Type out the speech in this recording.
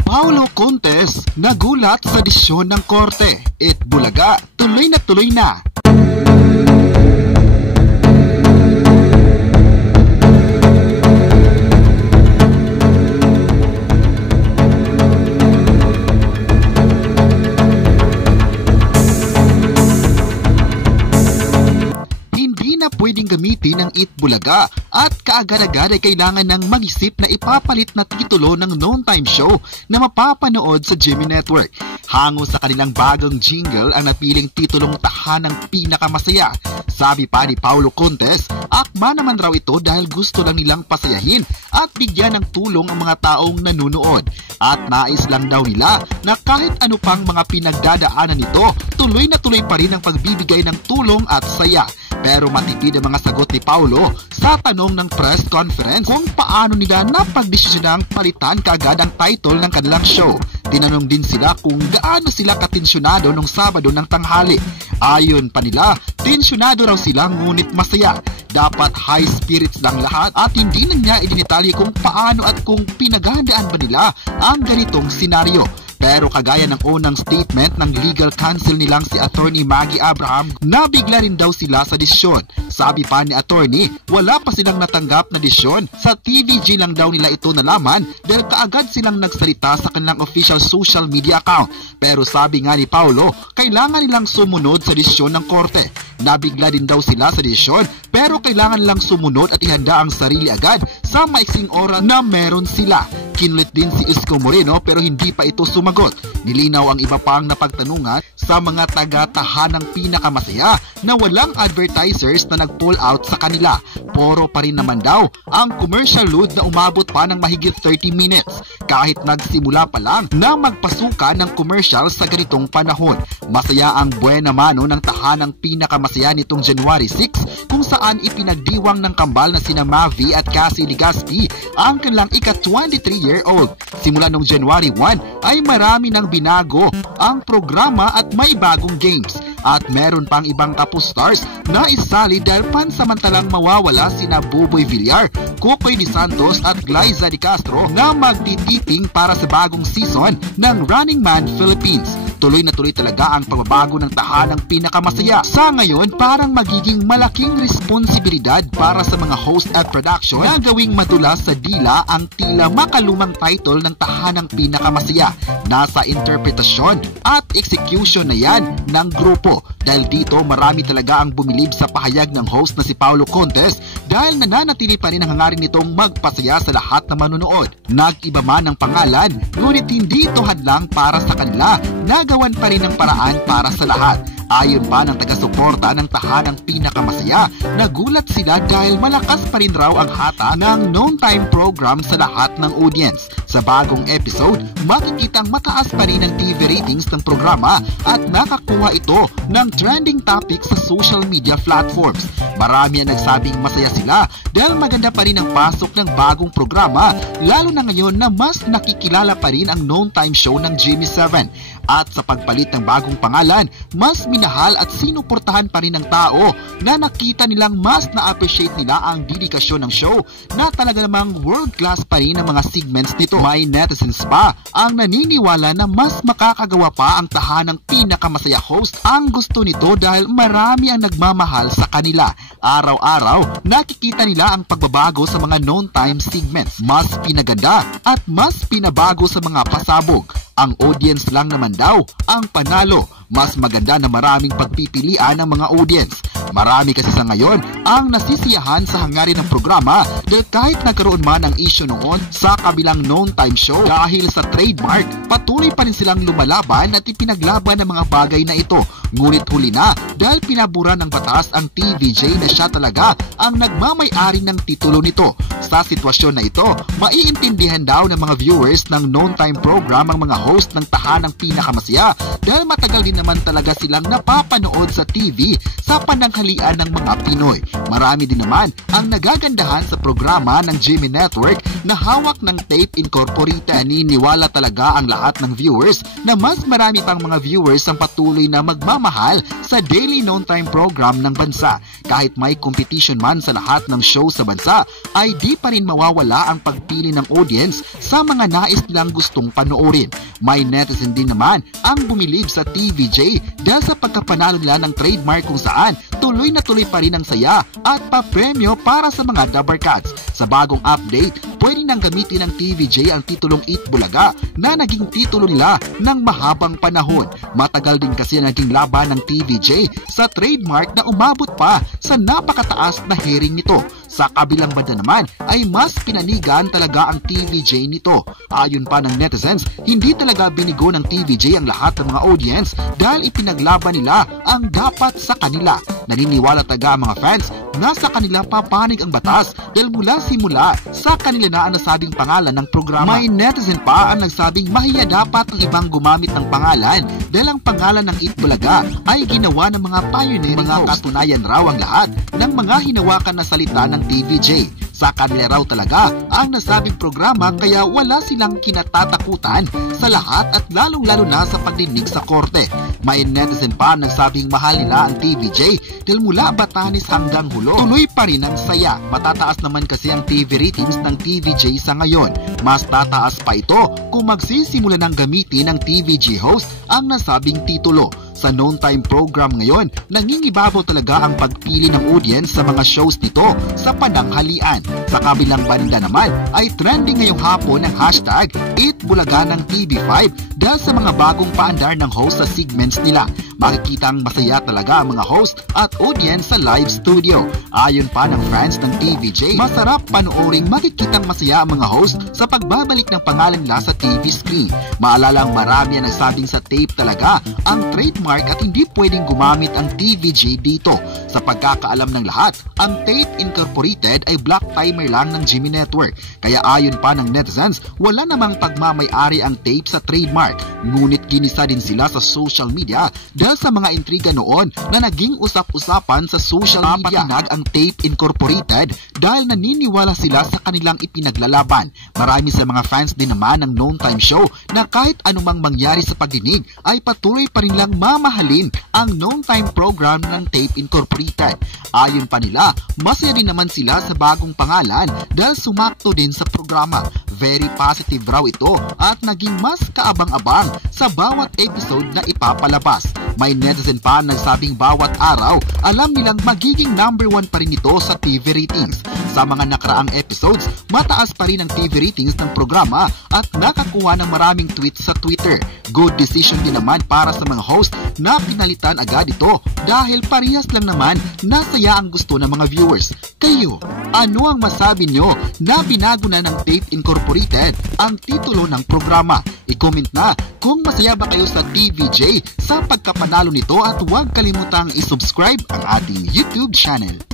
Paulo Contes nagulat sa desisyon ng korte. Bulaga, tuloy na tuloy na. Pwedeng gamitin ang Itbulaga at kaagad-agad ay kailangan ng mag-isip na ipapalit na titulo ng noon time show na mapapanood sa GMA Network. Hango sa kanilang bagong jingle ang napiling titulong Tahanang Pinakamasaya. Sabi pa ni Paulo Contes, akma naman raw ito dahil gusto lang nilang pasayahin at bigyan ng tulong ang mga taong nanunood. At nais lang daw nila na kahit ano pang mga pinagdadaanan nito, tuloy na tuloy pa rin ang pagbibigay ng tulong at saya. Pero matipid ang mga sagot ni Paulo sa tanong ng press conference kung paano nila napagdesisyonang palitan kaagad ang title ng kanilang show. Tinanong din sila kung gaano sila katensyonado nung Sabado ng tanghali. Ayon pa nila, tensyonado raw sila ngunit masaya. Dapat high spirits lang lahat at hindi na niya idinitalye kung paano at kung pinaghahandaan ba nila ang ganitong senaryo. Pero kagaya ng unang statement ng legal counsel nilang si Attorney Maggie Abraham, nabigla rin daw sila sa desisyon. Sabi pa ni Attorney, wala pa silang natanggap na desisyon. Sa TVG lang daw nila ito nalaman dahil kaagad silang nagsalita sa kanilang official social media account. Pero sabi nga ni Paulo, kailangan nilang sumunod sa desisyon ng korte. Nabigla din daw sila sa desisyon pero kailangan lang sumunod at ihanda ang sarili agad sa maiksing oras na meron sila. Kinulit din si Isko Moreno pero hindi pa ito sumagot. Nilinaw ang iba pang napagtanungan sa mga taga-tahanang pinakamasaya na walang advertisers na nag-pull out sa kanila. Poro pa rin naman daw ang commercial load na umabot pa ng mahigit 30 minutes kahit nagsimula pa lang na magpasuka ng commercial sa ganitong panahon. Masaya ang buena mano ng tahanang pinakamasaya nitong January 6 kung saan ipinagdiwang ng kambal na sina Mavi at Cassie Legaspi ang kanilang ika-23-year-old. Simula noong January 1 ay marami nang binago ang programa at may bagong games. At meron pang ibang kapustars na isali dahil pansamantalang mawawala sina Buboy Villar, Kukoy Di Santos at Glyza Di Castro na magtitiping para sa bagong season ng Running Man Philippines. Tuloy na tuloy talaga ang pagbabago ng tahanang pinakamasaya. Sa ngayon, parang magiging malaking responsibilidad para sa mga host at production na gawing madulas sa dila ang tila makalumang title ng tahanang pinakamasaya. Nasa interpretasyon at execution na yan ng grupo. Dahil dito marami talaga ang bumilib sa pahayag ng host na si Paulo Contes dahil nananatili pa rin ang hangarin nitong magpasaya sa lahat na manunood. Nag-iba man ang pangalan, ngunit hindi ito hadlang para sa kanila. Nagawan pa rin ang paraan para sa lahat. Ayon pa ng taga-suporta ng tahanang pinakamasaya, nagulat sila dahil malakas pa rin raw ang hata ng noon time program sa lahat ng audience. Sa bagong episode, makikitang mataas pa rin ang TV ratings ng programa at nakakuha ito ng trending topic sa social media platforms. Marami ang nagsabing masaya sila dahil maganda pa rin ang pasok ng bagong programa, lalo na ngayon na mas nakikilala pa rin ang noon time show ng GMA7. At sa pagpalit ng bagong pangalan, mas minahal at sinuportahan pa rin ng tao na nakita nilang mas na-appreciate nila ang dedikasyon ng show na talaga namang world-class pa rin ang mga segments nito. May netizens pa ang naniniwala na mas makakagawa pa ang tahanang pinakamasaya host ang gusto nito dahil marami ang nagmamahal sa kanila. Araw-araw, nakikita nila ang pagbabago sa mga known-time segments. Mas pinaganda at mas pinabago sa mga pasabog. Ang audience lang naman daw ang panalo. Mas maganda na maraming pagpipilian ng mga audience. Marami kasi sa ngayon ang nasisiyahan sa hangarin ng programa dahil kahit nagkaroon man ang issue noon sa kabilang noon time show dahil sa trademark, patuloy pa rin silang lumalaban at ipinaglaban ng mga bagay na ito. Ngunit huli na dahil pinabura ng batas ang TVJ na siya talaga ang nagmamay-ari ng titulo nito. Sa sitwasyon na ito, maiintindihan daw ng mga viewers ng noon time program ang mga host ng tahanang pinakamasaya dahil matagal din naman talaga silang napapanood sa TV sa pananghalian ng mga Pinoy. Marami din naman ang nagagandahan sa programa ng GMA Network na hawak ng Tape Incorporated. Naniniwala talaga ang lahat ng viewers na mas marami pang mga viewers ang patuloy na magmamahal sa daily noon time program ng bansa. Kahit may competition man sa lahat ng show sa bansa, ay di pa rin mawawala ang pagpili ng audience sa mga nais nilang gustong panoorin. May netizen din naman ang bumilib sa TVJ dahil sa pagkapanalo nila ng trademark kung saan tuloy na tuloy pa rin ang saya at papremyo para sa mga Dabarcats. Sa bagong update, pwede nang gamitin ng TVJ ang titulong Eat Bulaga na naging titulo nila ng mahabang panahon. Matagal din kasi naging laban ng TVJ sa trademark na umabot pa sa napakataas na hearing nito. Sa kabilang banda naman ay mas pinanigan talaga ang TVJ nito. Ayon pa ng netizens, hindi talaga binigo ng TVJ ang lahat ng mga audience dahil ipinaglaban nila ang dapat sa kanila. Naniniwala talaga ang mga fans na sa kanila papanig ang batas dahil mula simula sa kanila na ang nasabing pangalan ng programa. May netizen pa ang nagsabing mahiya dapat ang ibang gumamit ng pangalan dahil ang pangalan ng Eat Bulaga ay ginawa ng mga pioneering host. Katunayan raw ang lahat ng mga hinawakan na salita ng TVJ. Sa kanila raw talaga ang nasabing programa kaya wala silang kinatatakutan sa lahat at lalong-lalo na sa pagdinig sa korte. May netizen pa nagsabing mahal nila ang TVJ dahil mula Batanes hanggang Hulo, tuloy pa rin ang saya. Matataas naman kasi ang TV ratings ng TVJ sa ngayon. Mas tataas pa ito kung magsisimula ng gamitin ng TVJ host ang nasabing titulo. Sa noon time program ngayon, nangingibabaw talaga ang pagpili ng audience sa mga shows nito sa pananghalian. Sa kabilang banda naman ay trending ngayong hapon ang hashtag Eat Bulaga ng TV5 dahil sa mga bagong paandar ng host sa segments nila. Makikitang masaya talaga ang mga host at audience sa live studio. Ayon pa ng fans ng TVJ, masarap panooring makikitang masaya ang mga host sa pagbabalik ng pangalan nila sa TV screen. Maalalang marami ang nagsabing sa tape talaga ang trademark at hindi pwedeng gumamit ang TVJ dito. Sa pagkakaalam ng lahat, ang Tape Incorporated ay block timer lang ng Jimmy Network. Kaya ayon pa ng netizens, wala namang pagmamay-ari ang tape sa trademark. Ngunit ginisa din sila sa social media dahil sa mga intriga noon na naging usap-usapan sa social media. Papatinag ang Tape Incorporated dahil naniniwala sila sa kanilang ipinaglalaban. Marami sa mga fans din naman ng noon time show na kahit anumang mangyari sa pagdinig ay patuloy pa rin lang mamahalin ang noon time program ng Tape Incorporated. Ayon pa nila, masaya din naman sila sa bagong pangalan dahil sumakto din sa programa. Very positive raw ito at naging mas kaabang-abang sa bawat episode na ipapalabas. May netizen pa nagsabing bawat araw alam nilang magiging number 1 pa rin ito sa TV ratings. Sa mga nakaraang episodes, mataas pa rin ang TV ratings ng programa at nakakuha ng maraming tweets sa Twitter. Good decision din naman para sa mga host na pinalitan agad ito dahil parehas lang naman nasaya ang gusto ng mga viewers. Kayo, ano ang masabi nyo na binago na ng Tape Incorporated ang titulo ng programa? I-comment na kung masaya ba kayo sa TVJ sa pagkapanalo nito at huwag kalimutang i-subscribe ang ating YouTube channel.